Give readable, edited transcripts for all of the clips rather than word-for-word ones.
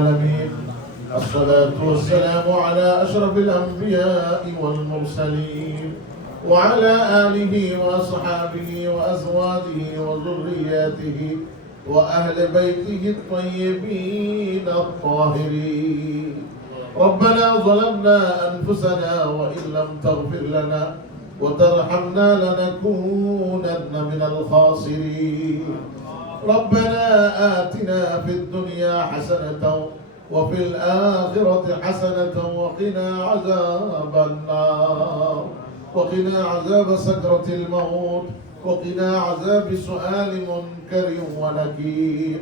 العالمين. الصلاة والسلام على أشرف الأنبياء والمرسلين وعلى آله وأصحابه وأزواجه وذرياته وأهل بيته الطيبين الطاهرين. ربنا ظلمنا أنفسنا وإن لم تغفر لنا وترحمنا لنكونن من الخاسرين. ربنا آتنا في الدنيا حسنة وفي الآخرة حسنة وقنا عذاب النار وقنا عذاب سكرة الموت وقنا عذاب سؤال منكر ونكير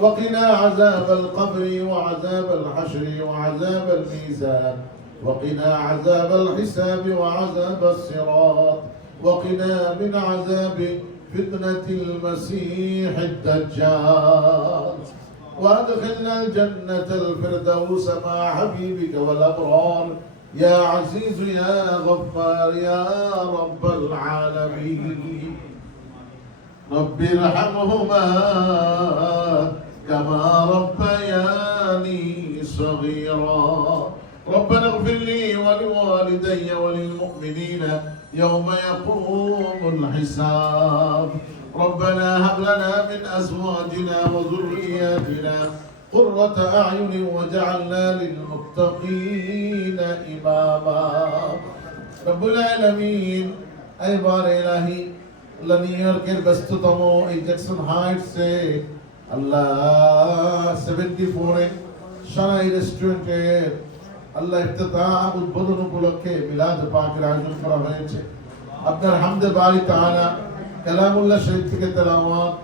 وقنا عذاب القبر وعذاب الحشر وعذاب الميزان وقنا عذاب الحساب وعذاب الصراط وقنا من عذاب فتنة المسيح الدجال وادخلنا الجنة الفردوس مع حبيبك والأبرار يا عزيز يا غفار يا رب العالمين. رب ارحمهما كما ربياني صغيرا. ربنا اغفر لي ولوالدي وللمؤمنين يوم يقوم الحساب. ربنا هب لنا من أزواجنا وذرياتنا قرة أعين وجعلنا للمتقين إماما. رب العالمين أيبار إلهي নিউইয়র্কের ব্যস্ততম এই জ্যাকসন হাইটসে আল্লাহ 74 সারাই রেস্টুরেন্টের আল্লাহ ইফতিতাহ উদ্বোধন উপলক্ষে মিলাদ পাকের আয়োজন করা হয়েছে। আপনার হামদে বারি তাআলা কালামুল্লাহ শরীফ থেকে তেলাওয়াত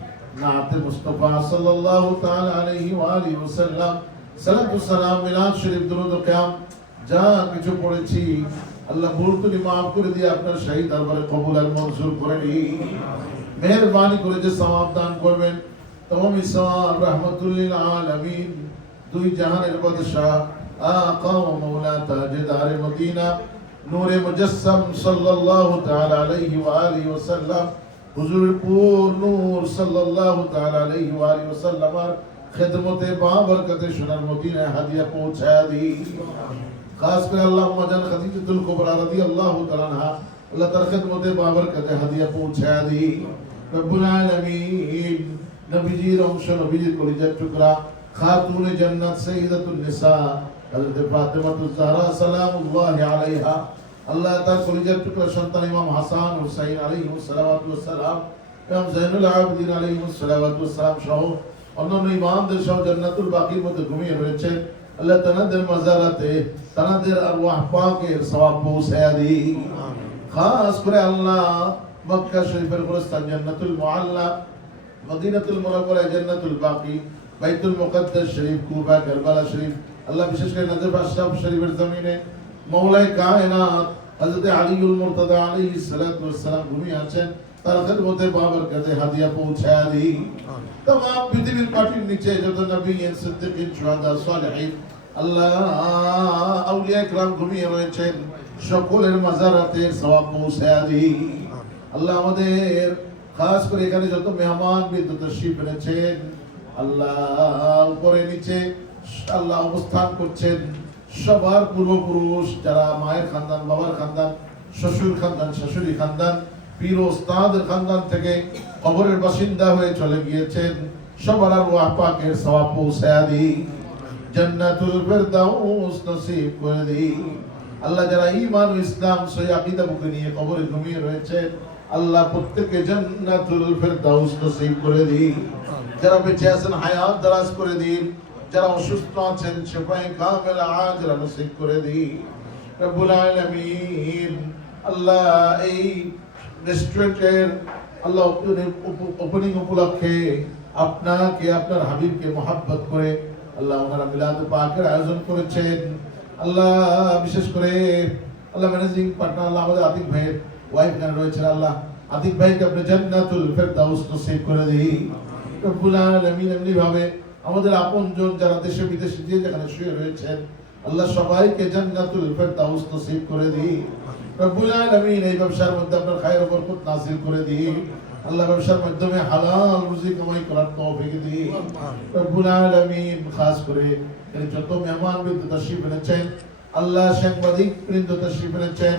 নাতে মুস্তাফা সাল্লাল্লাহু তাআলা আলাইহি ওয়া আলিহি ওয়াসাল্লাম সালাতু সালাম মিলাদ শরীফ দুরূদ ও কিয়াম যা কিছু পড়েছি আল্লাহ ভুলত্রুটি মাফ করে দিয়ে আপনার শাহী দরবারে কবুল আর মঞ্জুর করে নিন। মেহেরবানি করে যে সওয়াব দান করবেন तमाम सवाब रहमतुल लिल आलमीन दुई जहानेर बादशाह आका व मौला ताजदार मदीना नूरे मुजस्सम सल्लल्लाहु ताला अलैहि व आलिहि वसल्लम हुजूर पूर नूर सल्लल्लाहु ताला अलैहि व आलिहि वसल्लम खिदमते बाबरकते सुनर मदीना हदिया पहुंचा दी। खास कर अल्लाहुम्मा जान खदीजतुल कुबरा रदियल्लाहु ताला अन्हा अल्लाह ताला खिदमते बाबरकते हदिया पहुंचा दी। रब्बुल आलमीन नबीजीर अंश नबीजीर कलिजार टुकड़ा खातून जन्नत सय्यदतुन निसा हजरत फातिमातुज ज़हरा सलामुल्लाहि अलैहा अल्लाह ताआला कलिजार टुकड़ा सन्तान इमाम হাসান হুসাইন আলাইহিস সালাওয়াতু ওয়াস সালাম ইমাম যায়নুল আবেদিন আলাইহিস সালাওয়াতু ওয়াস সালাম সহ অন্যান্য ইমামদের সহ জান্নাতুল বাকির মধ্যে ঘুমিয়ে রয়েছেন। আল্লাহ তানাদের মাজারাতে তানাদের আরওয়াহ পাকের সওয়াব পৌঁছায়া দিন। খাস করে আল্লাহ মক্কা শরীফের গোরস্তান জান্নাতুল মুআল্লা মদিনাতুল মুনাওয়ারা জান্নাতুল বাকি বাইতুল মুকদ্দাস শরীফ কুবা কারবালা শরীফ আল্লাহ বিশেষ করে নজফ আশরাফ শরীফের জমিনে মওলাই কায়নাত হযরত আলীউল মুরতাদা আলাইহিস সালাতু ওয়াস সালাম ঘুমিয়ে আছেন। তার খিদমতে বাবরকতে হাদিয়া পৌঁছায়া দিন। तमाम পৃথিবীর মাটির নিচে যত নবী সিদ্দিকিন শুহাদা সালেহিন আল্লাহ আউলিয়া کرام ঘুমিয়ে রয়েছেন সকলের মাজারাতে সওয়াব পৌঁছায়া দিন। আল্লাহ আমাদের খাস করে এখানে যত মেহমান বিন্দু তশরিফ এনেছেন আল্লাহ উপরে নিচে আল্লাহ অবস্থান করছেন সবার পূর্বপুরুষ যারা মায়ের খানদান বাবার খানদান শ্বশুর খানদান শাশুড়ি খানদান পীর ও উস্তাদের খানদান থেকে কবরের বাসিন্দা হয়ে চলে গিয়েছেন সবার আরওয়াহ পাকের সওয়াব পৌঁছায়া দিন। জান্নাতুল ফিরদাউস নসিব করে দিন। আল্লাহ যারা ঈমান ও ইসলাম সহি আকীদা বুকে নিয়ে কবরে ঘুমিয়ে রয়েছেন আল্লাহ প্রত্যেককে জান্নাতুল ফিরদাউস নসিব করে দিন। যারা বেঁচে আছেন হায়াত দারাজ করে দিন। যারা অসুস্থ আছেন শিফায়ে কামিলা আজরা নসিব করে দিন। রব্বুল আলামিন আল্লাহ এই রেস্টুরেন্টের আল্লাহ ওপেনিং উপলক্ষে আপনাকে আপনার হাবিবকে মহব্বত করে আল্লাহ ওনারা মিলাদ পাকের আয়োজন করেছেন। আল্লাহ বিশেষ করে আল্লাহ ম্যানেজিং পার্টনার আল্লাহ আমাদের আতিক ভাইয়ের ওয়াইফ গান রয়েছেন আল্লাহ আতিক ভাইকে আপনি জান্নাতুল ফিরদাউস নসিব করে দিন। রব্বুল আলামিন এমনি ভাবে আমাদের আপনজন যারা দেশে বিদেশে যে যেখানে শুয়ে রয়েছেন আল্লাহ সবাইকে জান্নাতুল ফিরদাউস নসিব করে দিন। রব্বুল আলামিন এই ব্যবসার মধ্যে আপনার খায়ের ও বরকত নাযিল করে দিন। আল্লাহ ব্যবসার মাধ্যমে হালাল রুজি কামাই করার তৌফিক দিন রব্বুল আলামিন। খাস করে এর যত মেহমান বৃন্দ তাশরীফ এনেছেন, আল্লাহ সাংবাদিক বৃন্দ তাশরীফ এনেছেন,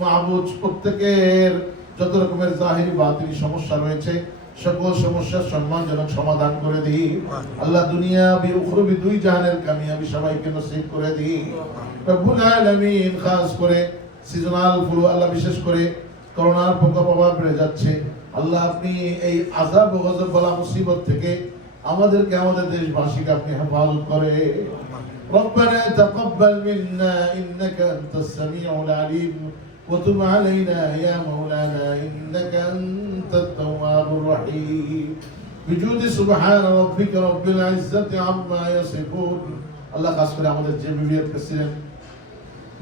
মাহবুব প্রত্যেকের যত রকমের জাহিরি বাতিনি সমস্যা রয়েছে সকল সমস্যার সম্মানজনক সমাধান করে দিই আল্লাহ। দুনিয়া বি উখরবি দুই জাহানের কামিয়াবি সবাইকে নসিব করে দিই রব্বুল আলামিন। খাস করে সিজনাল ফ্লু আল্লাহ, বিশেষ করে করোনার প্রকোপ আবার বেড়ে যাচ্ছে আল্লাহ, আপনি এই আযাব ও গজব বলা মুসিবত থেকে আমাদেরকে আমাদের দেশবাসীকে আপনি হেফাজত করে। ربنا تقبل منا إنك أنت السميع العليم وتب علينا يا مولانا إنك أنت التواب الرحيم بجود سبحان ربك رب العزة عما يصفون। আল্লাহ খাস করে আমাদের যে বিবিএর প্রেসিডেন্ট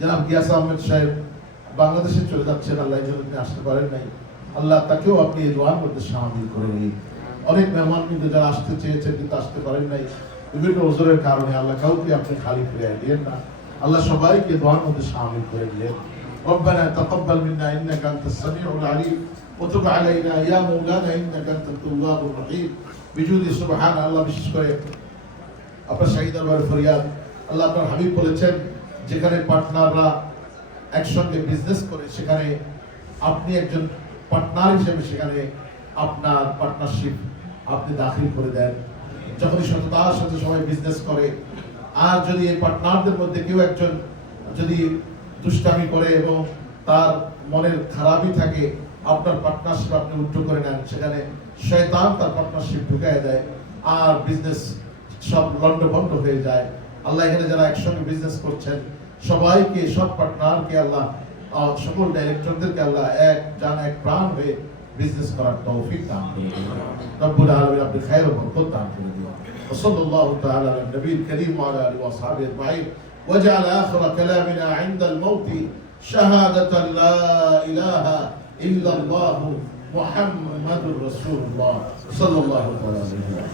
জনাব গিয়াস আহমেদ সাহেব বাংলাদেশে চলে যাচ্ছেন, আল্লাহ এই জন্য আসতে পারেন নাই, আল্লাহ তাকেও আপনি এই দোয়ার মধ্যে শামিল করে নিন। অনেক মেহমান কিন্তু যারা আসতে চেয়েছেন কিন্তু আসতে পারেন নাই বিভিন্ন ওজোরের কারণে, আল্লাহ কাউকে আপনি খালি ফিরে দিয়েন না, আল্লাহ সবাইকে দোয়ার মধ্যে শামিল করে দিলেন। ربنا تقبل منا انك انت السميع العليم وتب علينا يا مولانا انك انت التواب الرحيم بجود سبحان الله। বিশেষ করে আপনার শাহিদ আবার ফরিয়াদ আল্লাহ, আপনার হাবিব বলেছেন যেখানে পার্টনাররা একসঙ্গে বিজনেস করে সেখানে আপনি একজন পার্টনার হিসেবে সেখানে আপনার পার্টনারশিপ আপনি দাখিল করে দেন। যখনই সততার সাথে সবাই বিজনেস করে, আর যদি এই পার্টনারদের মধ্যে কেউ একজন যদি দুষ্টামি করে এবং তার মনের খারাপই থাকে, আপনার পার্টনারশিপ আপনি উল্টো করে নেন, সেখানে শয়তান তার পার্টনারশিপ ঢুকায় দেয় আর বিজনেস সব লন্ডভন্ড হয়ে যায়। আল্লাহ এখানে যারা একসঙ্গে বিজনেস করছেন সবাইকে, সব পার্টনারকে আল্লাহ, সকল ডাইরেক্টরদেরকে আল্লাহ এক জান এক প্রাণ হয়ে বিজনেস করার তৌফিক দান করুন রব্বুল আলামিন। আপনি খায়র ও বরকত দান করে দিন। ওয়াসাল্লাল্লাহু তাআলা আলা নবিয়িল কারীম ওয়া আলা আলিহি ওয়া সাহবিহি আজমাইন ওয়াজআল আখিরা কালামিনা ইনদাল মাউত শাহাদাতান লা ইলাহা ইল্লাল্লাহু মুহাম্মাদুর রাসূলুল্লাহ সাল্লাল্লাহু আলাইহি ওয়া সাল্লাম।